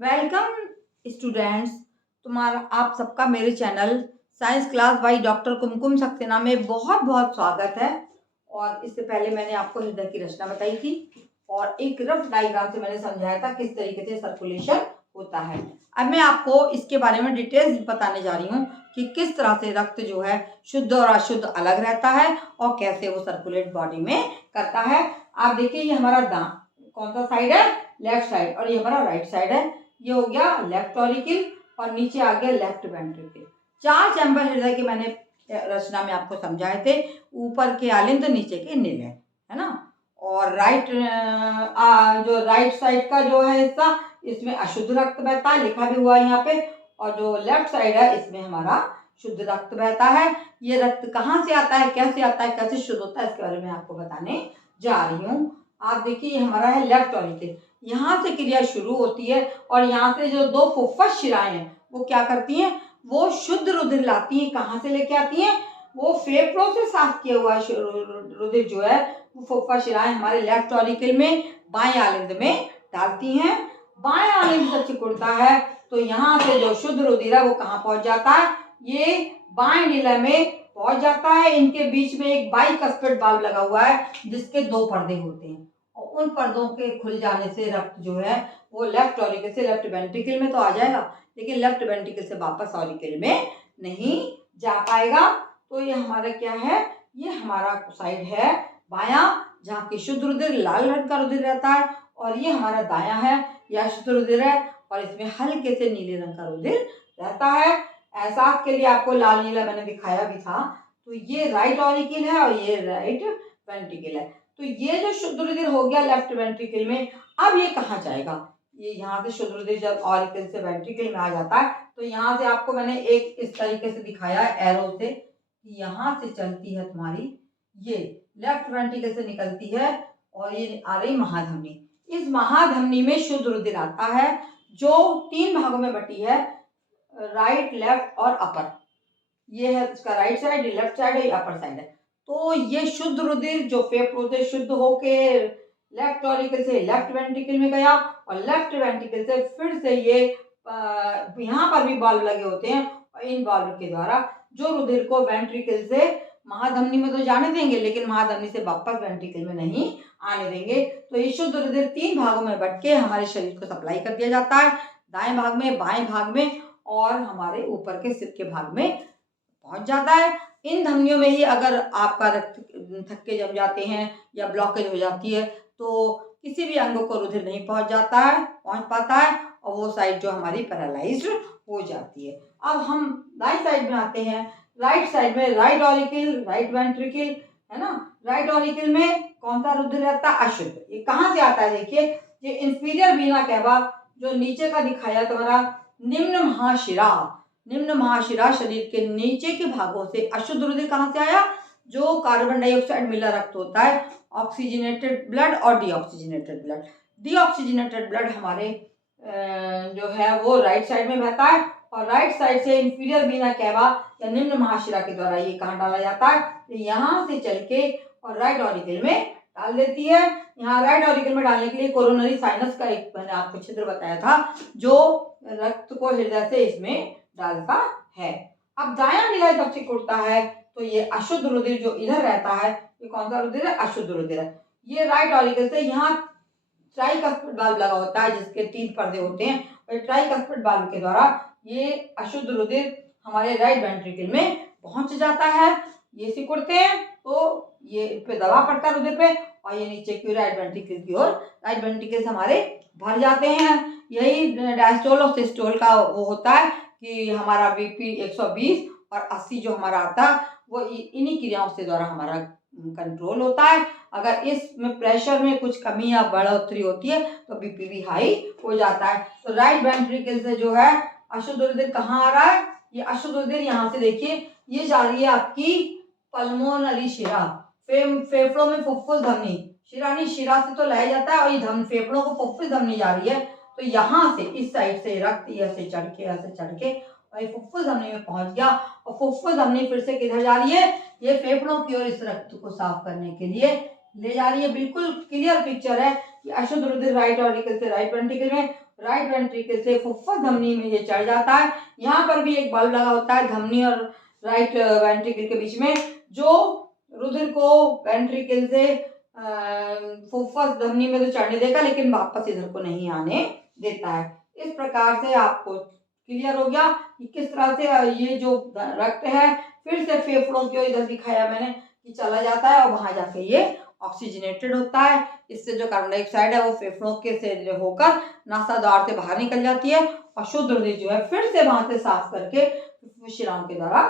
Welcome students. तुम्हारा आप सबका मेरे channel science class by doctor Kumkum Saxena में बहुत बहुत स्वागत है। और इससे पहले मैंने आपको हृदय की रचना बताई थी और एक रफ डायग्राम से मैंने समझाया था किस तरीके से सर्कुलेशन होता है। अब मैं आपको इसके बारे में डिटेल्स बताने जा रही हूँ कि किस तरह से रक्त जो है शुद्ध और अशुद्ध अलग रहता है और कैसे वो सर्कुलेट बॉडी में करता है। आप देखिए, ये हमारा कौन सा साइड है? Left side. और ये हमारा राइट साइड है। ये हो गया लेफ्ट ऑरिकल और नीचे आ गया लेफ्ट वेंट्रिकल। 4 चैम्बर हृदय के मैंने रचना में आपको समझाए थे। ऊपर के आलिंद, नीचे के नीले, है ना। और जो राइट साइड का जो है हिस्सा, इसमें अशुद्ध रक्त बहता है, लिखा भी हुआ है यहाँ पे। और जो लेफ्ट साइड है इसमें हमारा शुद्ध रक्त बहता है। ये रक्त कहाँ से आता है, कैसे आता है, कैसे शुद्ध होता है, इसके बारे में आपको बताने जा रही हूँ। आप देखिए, ये हमारा है लेफ्ट ऑरिकल। यहाँ से क्रिया शुरू होती है और यहाँ से जो 2 फुफ्फुस शिराएं हैं वो क्या करती हैं? वो शुद्ध रुधिर लाती हैं। कहाँ से लेके आती हैं? वो फेफड़ों से साफ किया हुआ रुधिर जो है वो फुफ्फुस शिराएं हमारे लेफ्ट ऑरिकल में बाएं आलिंद में डालती हैं। बाएं आलिंद जब सिकुड़ता है तो यहाँ से जो शुद्ध रुधिर है वो कहाँ पहुंच जाता है? ये बाएं नीला में पहुंच जाता है। इनके बीच में एक बाइकस्पिड वाल्व लगा हुआ है जिसके 2 पर्दे होते हैं और उन पर्दों के खुल जाने से रक्त जो है वो लेफ्ट ऑरिकल से लेफ्ट वेंट्रिकल में तो आ जाएगा, लेकिन लेफ्ट वेंट्रिकल से वापस ऑरिकल में नहीं जा पाएगा। तो ये हमारा क्या है? ये हमारा साइड है बायां, जहाँ की शुद्ध रुधिर लाल रंग का रुधिर रहता है, और ये हमारा दायां है, यह अशुद्ध रुधिर है और इसमें हल्के से नीले रंग का रुधिर रहता है। एहसास के लिए आपको लाल नीला मैंने दिखाया भी था। तो ये राइट ऑरिकल है और ये राइट वेंट्रिकल है। तो ये जो शुद्ध रुधिर हो गया लेफ्ट वेंट्रिकल में, अब ये कहाँ जाएगा? ये यहाँ से शुद्ध रुधिर जब ऑरिकल से वेंट्रिकल में आ जाता है तो यहाँ से आपको मैंने एक इस तरीके से दिखाया एरो से कि यहाँ से चलती है तुम्हारी, ये लेफ्ट वेंट्रिकल से निकलती है और ये आ रही महाधमनी। इस महाधमनी में शुद्ध रुधिर आता है जो 3 भागों में बटी है, राइट, लेफ्ट और अपर। ये है इसका राइट साइड, ये लेफ्ट साइड है, ये अपर साइड है। तो ये शुद्ध रुधिर जो फेफड़ों से शुद्ध होके लेफ्ट ऑरिकल से लेफ्ट वेंट्रिकल में गया और लेफ्ट वेंट्रिकल से फिर से ये यहाँ पर भी वाल्व लगे होते हैं और इन वाल्व के द्वारा जो रुधिर को वेंट्रिकल से महाधमनी में तो जाने देंगे, लेकिन महाधमनी से वापस वेंट्रिकल में नहीं आने देंगे। तो ये शुद्ध रुधिर 3 भागों में बट के हमारे शरीर को सप्लाई कर दिया जाता है, दाएं भाग में, बाएं भाग में और हमारे ऊपर के सिर के भाग में पहुंच जाता है। इन धमनियों में ही अगर आपका रक्त थक्के जम जाते हैं या ब्लॉकेज हो जाती है तो किसी भी अंग को रुधिर नहीं पहुंच पाता है और वो साइड जो हमारी पैरालाइज्ड हो जाती है। अब हम राइट साइड में आते हैं। राइट साइड में राइट ऑरिकल, राइट वेंट्रिकल, है ना। राइट ऑरिकल में कौन सा रुधिर रहता है? अशुद्ध। ये कहाँ से आता है? देखिए, ये इंफीरियर वीना कैवा जो नीचे का दिखाया तुम्हारा निम्न महाशिरा, निम्न महाशिरा शरीर के नीचे के भागों से अशुद्ध रुधिर कहाँ से आया? जो कार्बन डाइऑक्साइड मिला रक्त होता है, ऑक्सीजनेटेड ब्लड और डीऑक्सीजनेटेड ब्लड। डीऑक्सीजनेटेड ब्लड हमारे जो है वो राइट साइड में बहता है और राइट साइड से इंफीरियर वीना कैवा या निम्न महाशिरा के द्वारा ये कहाँ डाला जाता है? यहाँ से चल के और राइट ऑरिकल में डाल देती है। यहाँ राइट ऑरिकल में डालने के लिए कोरोनरी साइनस का एक मैंने आपको छिद्र बताया था जो रक्त को हृदय से इसमें डालता है। अब दायां नीला जब सिकुड़ता है तो ये अशुद्ध रुधिर जो इधर रहता है, ये कौन सा रुधिर है? अशुद्ध रुधिर है। ये राइट ऑरिकल से यहाँ ट्राइकस्पिड वाल्व लगा होता है जिसके 3 पर्दे होते हैं और ट्राइकस्पिड वाल्व के द्वारा ये अशुद्ध रुधिर हमारे राइट वेंट्रिकल में पहुंच जाता है। ये सिकुड़ते हैं तो ये इस पे दबाव पड़ता है रुधिर पे और ये नीचे की राइट वेंट्रिकल की ओर, राइट वेंट्रिकल से हमारे भर जाते हैं। यही डायस्टोल और सिस्टोल का वो होता है कि हमारा बीपी 120 और 80 जो हमारा आता है वो इन्हीं क्रियाओं से द्वारा हमारा कंट्रोल होता है। अगर इसमें प्रेशर में कुछ कमी या बढ़ोतरी होती है तो बीपी भी हाई हो जाता है। तो राइट वेंट्रिकल से जो है अशुद्ध रुधिर कहाँ आ रहा है? ये अशुद्ध रुधिर यहाँ से देखिए, ये जा रही है आपकी पल्मोनरी शिरा, फेफड़ों में फुफ्फुस धमनी। शिरानी शिरा से तो लाया जाता है और ये फेफड़ों को फुफ्फुस धमनी जा रही है। तो यहाँ से इस साइड से रक्त ऐसे चढ़ के और ये फुफ्फुस धमनी में पहुंच गया और फुफ्फुस धमनी फिर से किधर जा रही है? ये फेफड़ों की ओर इस रक्त को साफ करने के लिए ले जा रही है। बिल्कुल क्लियर पिक्चर है कि अशुद्ध रुधिर राइट ऑरिकल से राइट वेंट्रिकल में राइट वेंट्रिकल से फुफ्फुस धमनी में ये चढ़ जाता है। यहाँ पर भी एक बल्ब लगा होता है धमनी और राइट वेंट्रिकल के बीच में, जो रुधिर को वेंट्रिकल से फुफ्फुस धमनी में तो चढ़ने देगा लेकिन वापस इधर को नहीं आने देता है। इस प्रकार से आपको क्लियर हो गया कि किस तरह से ये जो रक्त है फिर से फेफड़ों के इधर दिखाया मैंने कि चला जाता है और वहां जाके ये ऑक्सीजनेटेड होता है। इससे जो कार्बन डाइऑक्साइड है वो फेफड़ों के से होकर नासाद्वार से बाहर निकल जाती है और शुद्ध रुधिर जो है फिर से वहां से साफ करके शिराओं के द्वारा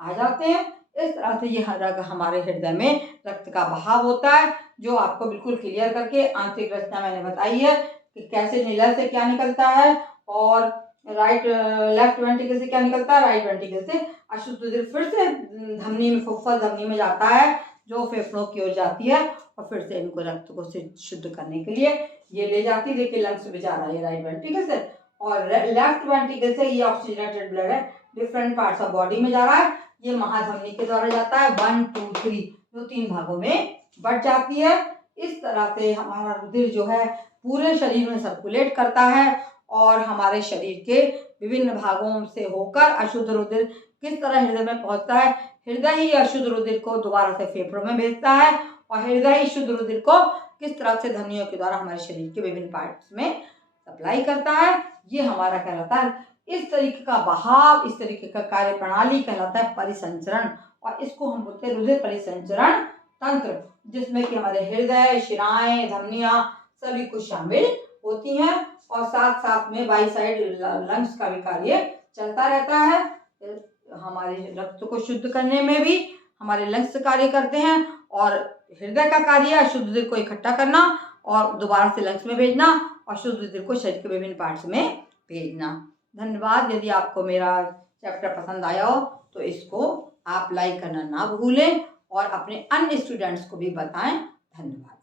आ जाते हैं। इस तरह से ये हमारे हृदय में रक्त का बहाव होता है, जो आपको बिल्कुल क्लियर करके आंतरिक रचना मैंने बताई है कि कैसे नीलर से क्या निकलता है और राइट लेफ्ट वेंट्रिकल से क्या निकलता है, राइट वेंट्रिकल से अशुद्ध रुधिर फिर से धमनी में फुफ्फुस धमनी में जाता है जो फेफड़ों की ओर जाती है और फिर से इनको रक्त को शुद्ध करने के लिए ये ले जाती है। देखिए लंग्स में जा रहा है राइट वेंट्रिकल से और लेफ्ट वेंट्रिकल से ये ऑक्सीजनेटेड ब्लड है डिफरेंट पार्ट्स ऑफ बॉडी में जा रहा है। ये महाधमनी के द्वारा जाता है 1, 2, 3 जो 3 भागों में बढ़ जाती है। इस तरह से हमारा रुधिर जो है पूरे शरीर में सर्कुलेट करता है और हमारे शरीर के विभिन्न भागों से होकर अशुद्ध रुधिर किस तरह हृदय में पहुंचता है। हृदय ही अशुद्ध रुधिर को दोबारा से फेफड़ों में भेजता है और हृदय ही शुद्ध रुधिर को किस तरह से धमनियों के द्वारा हमारे शरीर के विभिन्न पार्ट्स में सप्लाई करता है। ये हमारा कहलाता है, इस तरीके का बहाव, इस तरीके का कार्य प्रणाली कहलाता है परिसंचरण और इसको हम बोलते हैं रुधिर परिसंचरण तंत्र, जिसमें कि हमारे हृदय, शिराएं, धमनियां सभी कुछ शामिल होती हैं और साथ साथ में बाई साइड लंग्स का भी कार्य चलता रहता है। हमारे रक्त को शुद्ध करने में भी हमारे लंग्स कार्य करते हैं और हृदय का कार्य है शुद्ध रुधिर को इकट्ठा करना और दोबारा से लंग्स में भेजना और शुद्ध रुधिर को शरीर के विभिन्न पार्ट्स में भेजना। धन्यवाद। यदि आपको मेरा चैप्टर पसंद आया हो तो इसको आप लाइक करना ना भूलें और अपने अन्य स्टूडेंट्स को भी बताएं। धन्यवाद।